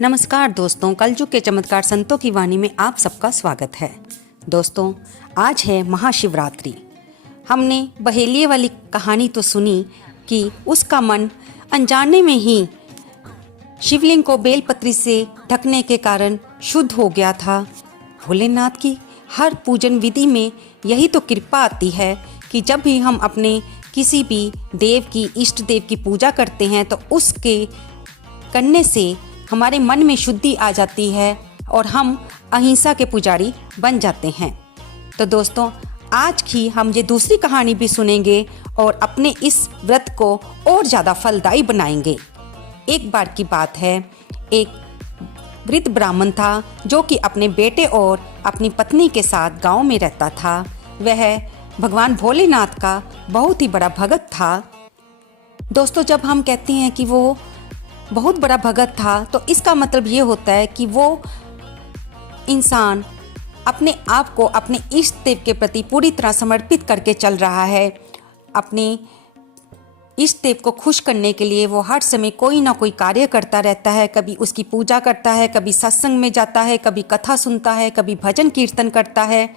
नमस्कार दोस्तों, कलयुग के चमत्कार संतों की वाणी में आप सबका स्वागत है। दोस्तों, आज है महाशिवरात्रि। हमने बहेलिये वाली कहानी तो सुनी कि उसका मन अनजाने में ही शिवलिंग को बेलपत्री से ढकने के कारण शुद्ध हो गया था। भोलेनाथ की हर पूजन विधि में यही तो कृपा आती है कि जब भी हम अपने किसी भी देव की, इष्ट देव की पूजा करते हैं तो उसके करने से हमारे मन में शुद्धि आ जाती है और हम अहिंसा के पुजारी बन जाते हैं। तो दोस्तों, आज की हम ये दूसरी कहानी भी सुनेंगे और अपने इस व्रत को और ज़्यादा फलदायी बनाएंगे। एक बार की बात है, एक वृद्ध ब्राह्मण था जो कि अपने बेटे और अपनी पत्नी के साथ गांव में रहता था। वह भगवान भोलेनाथ का बहुत ही बड़ा भगत था। दोस्तों, जब हम कहते हैं कि वो बहुत बड़ा भगत था तो इसका मतलब ये होता है कि वो इंसान अपने आप को अपने इष्ट देव के प्रति पूरी तरह समर्पित करके चल रहा है। अपने इष्ट देव को खुश करने के लिए वो हर समय कोई ना कोई कार्य करता रहता है। कभी उसकी पूजा करता है, कभी सत्संग में जाता है, कभी कथा सुनता है, कभी भजन कीर्तन करता है,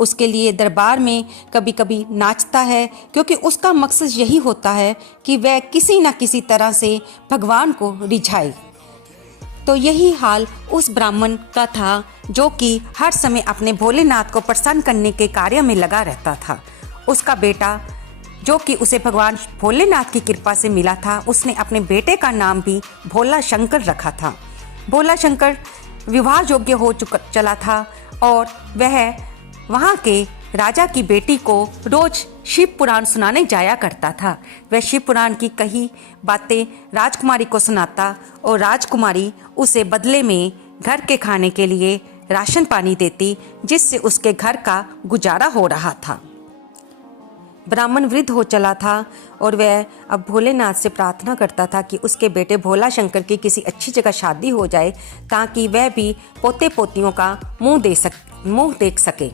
उसके लिए दरबार में कभी कभी नाचता है, क्योंकि उसका मकसद यही होता है कि वह किसी न किसी तरह से भगवान को रिझाए। तो यही हाल उस ब्राह्मण का था जो कि हर समय अपने भोलेनाथ को प्रसन्न करने के कार्य में लगा रहता था। उसका बेटा जो कि उसे भगवान भोलेनाथ की कृपा से मिला था, उसने अपने बेटे का नाम भी भोला शंकर रखा था। भोला शंकर विवाह योग्य हो चला था और वह वहाँ के राजा की बेटी को रोज शिव पुराण सुनाने जाया करता था। वह शिव पुराण की कही बातें राजकुमारी को सुनाता और राजकुमारी उसे बदले में घर के खाने के लिए राशन पानी देती, जिससे उसके घर का गुजारा हो रहा था। ब्राह्मण वृद्ध हो चला था और वह अब भोलेनाथ से प्रार्थना करता था कि उसके बेटे भोला शंकर की किसी अच्छी जगह शादी हो जाए ताकि वह भी पोते पोतियों का मुंह देख सके।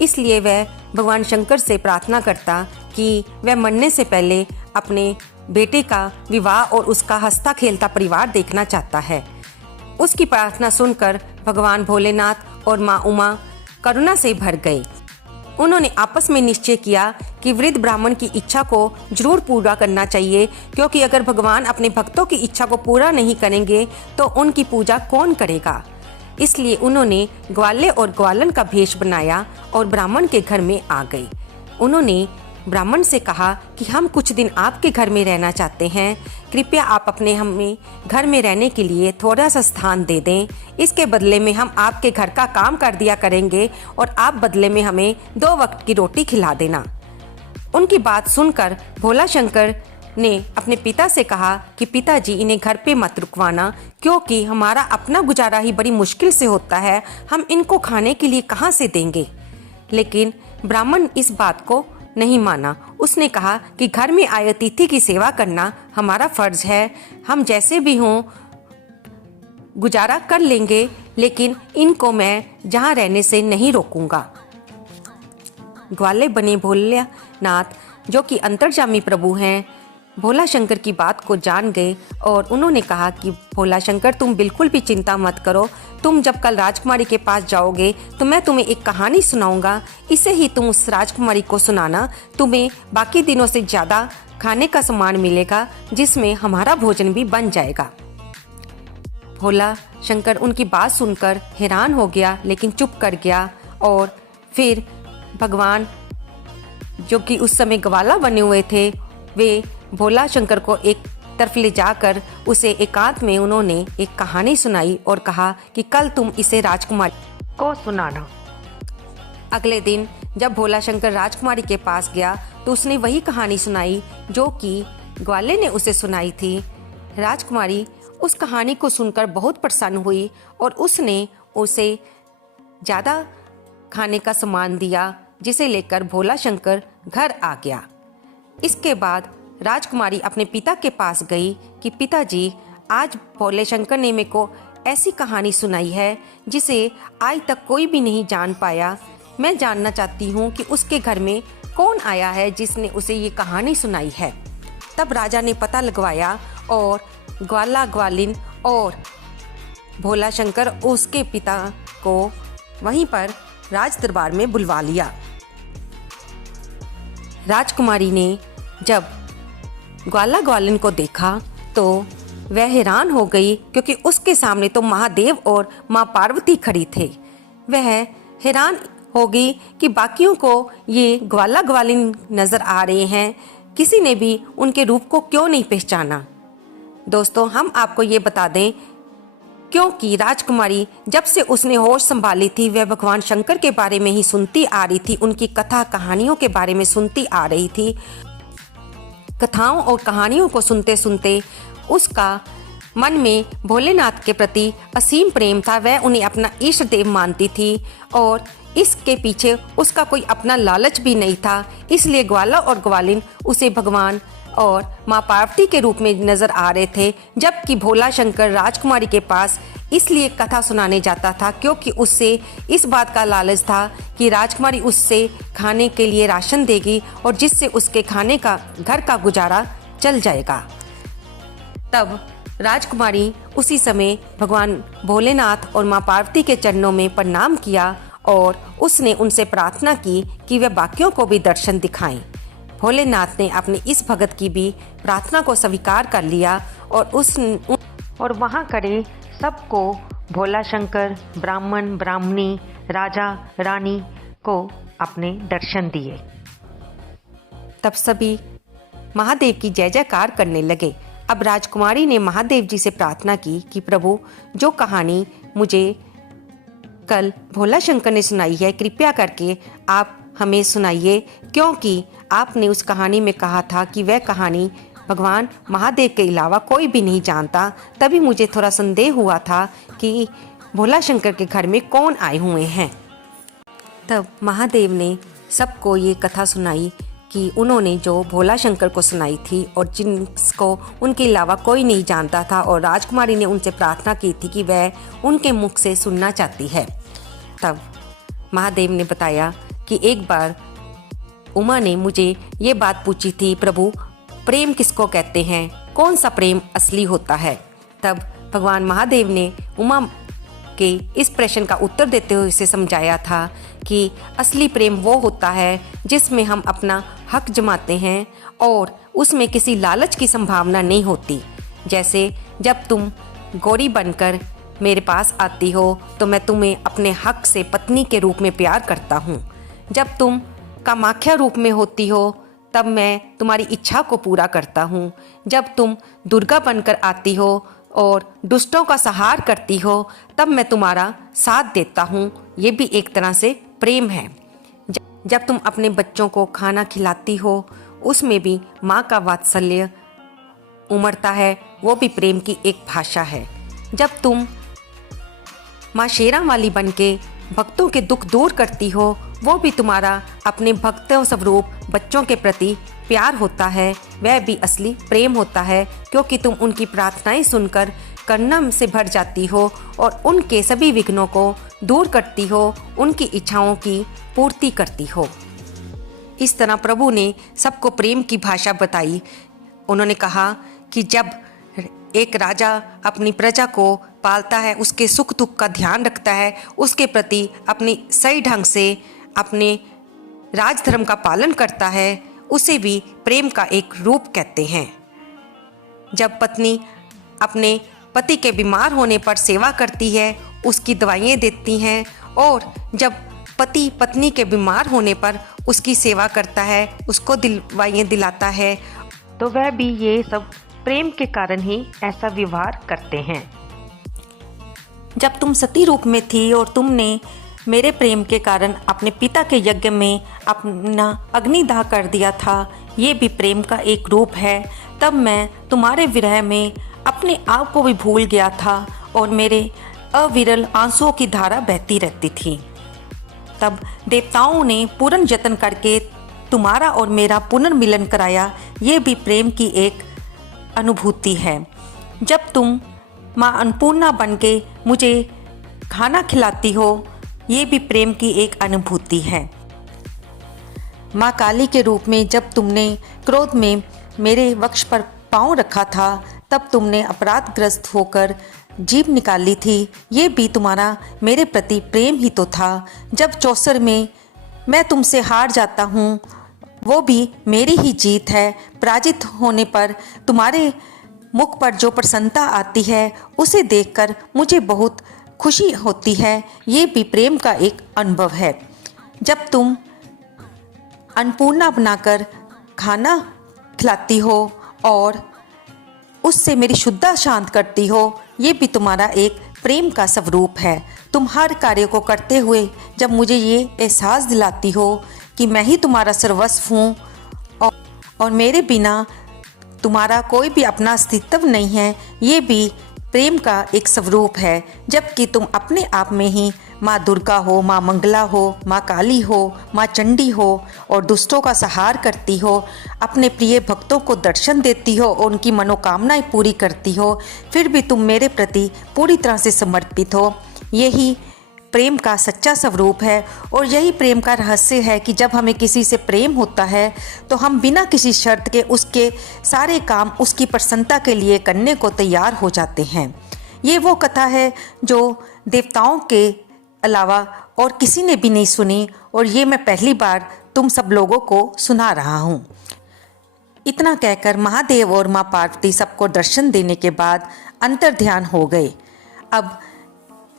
इसलिए वह भगवान शंकर से प्रार्थना करता कि वह मरने से पहले अपने बेटे का विवाह और उसका हंसता खेलता परिवार देखना चाहता है। उसकी प्रार्थना सुनकर भगवान भोलेनाथ और माँ उमा करुणा से भर गए। उन्होंने आपस में निश्चय किया कि वृद्ध ब्राह्मण की इच्छा को जरूर पूरा करना चाहिए, क्योंकि अगर भगवान अपने भक्तों की इच्छा को पूरा नहीं करेंगे तो उनकी पूजा कौन करेगा। इसलिए उन्होंने ग्वाले और ग्वालन का भेष बनाया और ब्राह्मण के घर में आ गए। उन्होंने ब्राह्मण से कहा कि हम कुछ दिन आपके घर में रहना चाहते हैं, कृपया आप हमें घर में रहने के लिए थोड़ा सा स्थान दे दें। इसके बदले में हम आपके घर का काम कर दिया करेंगे और आप बदले में हमें 2 वक्त की रोटी खिला देना। उनकी बात सुनकर भोला शंकर ने अपने पिता से कहा कि पिताजी, इन्हें घर पे मत रुकवाना, क्योंकि हमारा अपना गुजारा ही बड़ी मुश्किल से होता है, हम इनको खाने के लिए कहाँ से देंगे। लेकिन ब्राह्मण इस बात को नहीं माना। उसने कहा कि घर में आए अतिथि की सेवा करना हमारा फर्ज है, हम जैसे भी हों गुजारा कर लेंगे, लेकिन इनको मैं जहाँ रहने से नहीं रोकूंगा। ग्वाले बने भोलेनाथ जो कि अंतर्यामी प्रभु हैं, भोला शंकर की बात को जान गए और उन्होंने कहा कि भोला शंकर, तुम बिल्कुल भी चिंता मत करो। तुम जब कल राजकुमारी के पास जाओगे तो मैं तुम्हें एक कहानी सुनाऊंगा, इसे ही तुम उस राजकुमारी को सुनाना। तुम्हें बाकी दिनों से ज़्यादा खाने का सामान मिलेगा, जिसमें हमारा भोजन भी बन जाएगा। भोला शंकर उनकी बात सुनकर हैरान हो गया, लेकिन चुप कर गया। और फिर भगवान जो कि उस समय ग्वाला बने हुए थे, वे भोला शंकर को एक तरफ ले जाकर उसे एकांत में उन्होंने एक कहानी सुनाई और कहा कि कल तुम इसे राजकुमारी को सुनाना। अगले दिन जब भोला शंकर राजकुमारी के पास गया तो उसने वही कहानी सुनाई जो कि ग्वाले ने उसे सुनाई थी। राजकुमारी उस कहानी को सुनकर बहुत प्रसन्न हुई और उसने उसे ज़्यादा खाने का सामान दिया, जिसे लेकर भोला शंकर घर आ गया। इसके बाद राजकुमारी अपने पिता के पास गई कि पिताजी, आज भोले शंकर ने मेरे को ऐसी कहानी सुनाई है जिसे आज तक कोई भी नहीं जान पाया। मैं जानना चाहती हूँ कि उसके घर में कौन आया है जिसने उसे ये कहानी सुनाई है। तब राजा ने पता लगवाया और ग्वाला ग्वालिन और भोला शंकर उसके पिता को वहीं पर राज दरबार में बुलवा लिया। राजकुमारी ने जब ग्वाला ग्वालिन को देखा तो वह हैरान हो गई, क्योंकि उसके सामने तो महादेव और माँ पार्वती खड़ी थे। वह हैरान हो गई कि बाकियों को ये ग्वाला ग्वालिन नजर आ रहे हैं, किसी ने भी उनके रूप को क्यों नहीं पहचाना। दोस्तों, हम आपको ये बता दें, क्योंकि राजकुमारी जब से उसने होश संभाली थी वह भगवान शंकर के बारे में ही सुनती आ रही थी, उनकी कथा कहानियों के बारे में सुनती आ रही थी। कथाओं और कहानियों को सुनते सुनते उसका मन में भोलेनाथ के प्रति असीम प्रेम था। वह उन्हें अपना इष्ट देव मानती थी और इसके पीछे उसका कोई अपना लालच भी नहीं था। इसलिए ग्वाला और ग्वालिन उसे भगवान और माँ पार्वती के रूप में नजर आ रहे थे, जबकि भोला शंकर राजकुमारी के पास इसलिए कथा सुनाने जाता था क्योंकि उससे इस बात का लालच था कि राजकुमारी उससे खाने के लिए राशन देगी और जिससे उसके खाने का घर का गुजारा चल जाएगा। तब राजकुमारी उसी समय भगवान भोलेनाथ और माँ पार्वती के चरणों में प्रणाम किया और उसने उनसे प्रार्थना की कि वे बाकियों को भी दर्शन दिखाएं। भोलेनाथ ने अपने इस भगत की भी प्रार्थना को स्वीकार कर लिया और वहाँ खड़े सबको भोला शंकर, ब्राह्मण ब्राह्मणी, राजा रानी को अपने दर्शन दिए। तब सभी महादेव की जय जयकार करने लगे। अब राजकुमारी ने महादेव जी से प्रार्थना की कि प्रभु, जो कहानी मुझे कल भोला शंकर ने सुनाई है, कृपया करके आप हमें सुनाइए, क्योंकि आपने उस कहानी में कहा था कि वह कहानी भगवान महादेव के अलावा कोई भी नहीं जानता। तभी मुझे थोड़ा संदेह हुआ था कि भोला शंकर के घर में कौन आए हुए हैं। तब महादेव ने सबको ये कथा सुनाई कि उन्होंने जो भोला शंकर को सुनाई थी और जिसको उनके अलावा कोई नहीं जानता था, और राजकुमारी ने उनसे प्रार्थना की थी कि वह उनके मुख से सुनना चाहती है। तब महादेव ने बताया कि एक बार उमा ने मुझे ये बात पूछी थी, प्रभु प्रेम किसको कहते हैं, कौन सा प्रेम असली होता है। तब भगवान महादेव ने उमा के इस प्रश्न का उत्तर देते हुए इसे समझाया था कि असली प्रेम वो होता है जिसमें हम अपना हक जमाते हैं और उसमें किसी लालच की संभावना नहीं होती। जैसे जब तुम गौरी बनकर मेरे पास आती हो तो मैं तुम्हें अपने हक से पत्नी के रूप में प्यार करता हूँ। जब तुम कामाख्या रूप में होती हो तब मैं तुम्हारी इच्छा को पूरा करता हूँ। जब तुम दुर्गा बनकर आती हो और दुष्टों का संहार करती हो तब मैं तुम्हारा साथ देता हूँ। ये भी एक तरह से प्रेम है। जब तुम अपने बच्चों को खाना खिलाती हो उसमें भी माँ का वात्सल्य उमड़ता है, वो भी प्रेम की एक भाषा है। जब तुम माँ शेरा वाली बनके भक्तों के दुख दूर करती हो वो भी तुम्हारा अपने भक्तों स्वरूप बच्चों के प्रति प्यार होता है, वह भी असली प्रेम होता है, क्योंकि तुम उनकी प्रार्थनाएं सुनकर करुणा से भर जाती हो और उनके सभी विघ्नों को दूर करती हो, उनकी इच्छाओं की पूर्ति करती हो। इस तरह प्रभु ने सबको प्रेम की भाषा बताई। उन्होंने कहा कि जब एक राजा अपनी प्रजा को पालता है, उसके सुख दुख का ध्यान रखता है, उसके प्रति अपनी सही ढंग से अपने राजधर्म का पालन करता है, उसे भी प्रेम का एक रूप कहते हैं। जब पत्नी अपने पति के बीमार होने पर सेवा करती है, उसकी दवाइयाँ देती हैं, और जब पति पत्नी के बीमार होने पर उसकी सेवा करता है, उसको दवाइयाँ दिलाता है, तो वह भी ये सब प्रेम के कारण ही ऐसा व्यवहार करते हैं। जब तुम सती रूप में थी और तुमने मेरे प्रेम के कारण अपने पिता के यज्ञ में अपना अग्निदाह कर दिया था, ये भी प्रेम का एक रूप है। तब मैं तुम्हारे विरह में अपने आप को भी भूल गया था और मेरे अविरल आंसुओं की धारा बहती रहती थी। तब देवताओं ने पूर्ण यत्न करके तुम्हारा और मेरा पुनर्मिलन कराया, ये भी प्रेम की एक अनुभूति है। जब तुम माँ अन्नपूर्णा बनके मुझे खाना खिलाती हो, ये भी प्रेम की एक अनुभूति है। माँ काली के रूप में जब तुमने क्रोध में मेरे वक्ष पर पाँव रखा था, तब तुमने अपराधग्रस्त होकर जीभ निकाली थी, ये भी तुम्हारा मेरे प्रति प्रेम ही तो था। जब चौसर में मैं तुमसे हार जाता हूँ, वो भी मेरी ही जीत है। पराजित होने पर तुम्हारे मुख पर जो प्रसन्नता आती है, उसे देखकर मुझे बहुत खुशी होती है। ये भी प्रेम का एक अनुभव है। जब तुम अन्नपूर्णा बनाकर खाना खिलाती हो और उससे मेरी शुद्धा शांत करती हो, ये भी तुम्हारा एक प्रेम का स्वरूप है। तुम हर कार्य को करते हुए जब मुझे ये एहसास दिलाती हो कि मैं ही तुम्हारा सर्वस्व हूँ और मेरे बिना तुम्हारा कोई भी अपना अस्तित्व नहीं है, ये भी प्रेम का एक स्वरूप है। जबकि तुम अपने आप में ही माँ दुर्गा हो, माँ मंगला हो, माँ काली हो, माँ चंडी हो और दुष्टों का संहार करती हो, अपने प्रिय भक्तों को दर्शन देती हो और उनकी मनोकामनाएं पूरी करती हो, फिर भी तुम मेरे प्रति पूरी तरह से समर्पित हो। यही प्रेम का सच्चा स्वरूप है और यही प्रेम का रहस्य है कि जब हमें किसी से प्रेम होता है तो हम बिना किसी शर्त के उसके सारे काम उसकी प्रसन्नता के लिए करने को तैयार हो जाते हैं। ये वो कथा है जो देवताओं के अलावा और किसी ने भी नहीं सुनी और ये मैं पहली बार तुम सब लोगों को सुना रहा हूँ। इतना कहकर महादेव और माँ पार्वती सबको दर्शन देने के बाद अंतर्ध्यान हो गए। अब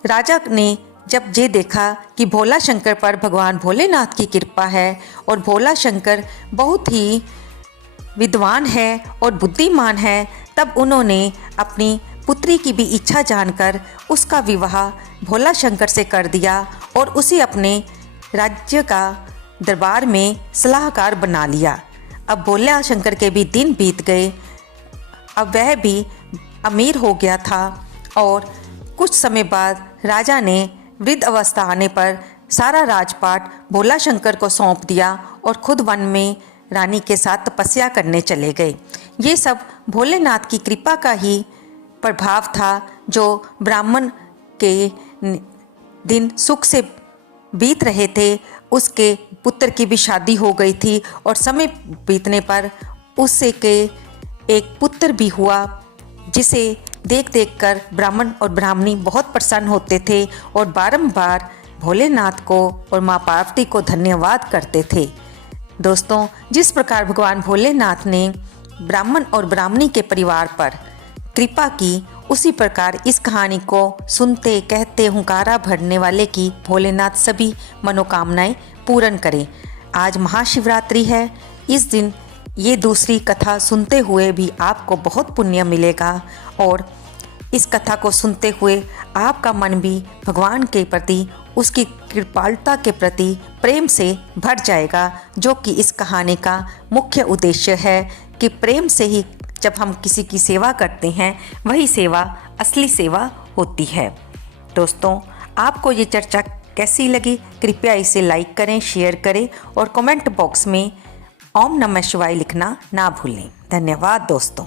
राजा ने जब ये देखा कि भोला शंकर पर भगवान भोलेनाथ की कृपा है और भोला शंकर बहुत ही विद्वान है और बुद्धिमान है, तब उन्होंने अपनी पुत्री की भी इच्छा जानकर उसका विवाह भोला शंकर से कर दिया और उसे अपने राज्य का दरबार में सलाहकार बना लिया। अब भोला शंकर के भी दिन बीत गए। अब वह भी अमीर हो गया था और कुछ समय बाद राजा ने वृद्ध अवस्था आने पर सारा राजपाट भोला शंकर को सौंप दिया और खुद वन में रानी के साथ तपस्या करने चले गए। ये सब भोलेनाथ की कृपा का ही प्रभाव था। जो ब्राह्मण के दिन सुख से बीत रहे थे, उसके पुत्र की भी शादी हो गई थी और समय बीतने पर उससे के एक पुत्र भी हुआ, जिसे देख कर ब्राह्मण और ब्राह्मणी बहुत प्रसन्न होते थे और बारंबार भोलेनाथ को और माँ पार्वती को धन्यवाद करते थे। दोस्तों, जिस प्रकार भगवान भोलेनाथ ने ब्राह्मण और ब्राह्मणी के परिवार पर कृपा की, उसी प्रकार इस कहानी को सुनते कहते हुंकारा भरने वाले की भोलेनाथ सभी मनोकामनाएं पूर्ण करें। आज महाशिवरात्रि है। इस दिन ये दूसरी कथा सुनते हुए भी आपको बहुत पुण्य मिलेगा और इस कथा को सुनते हुए आपका मन भी भगवान के प्रति, उसकी कृपालुता के प्रति प्रेम से भर जाएगा, जो कि इस कहानी का मुख्य उद्देश्य है कि प्रेम से ही जब हम किसी की सेवा करते हैं, वही सेवा असली सेवा होती है। दोस्तों, आपको ये चर्चा कैसी लगी? कृपया इसे लाइक करें, शेयर करें और कमेंट बॉक्स में ओम नमः शिवाय लिखना ना भूलें। धन्यवाद दोस्तों।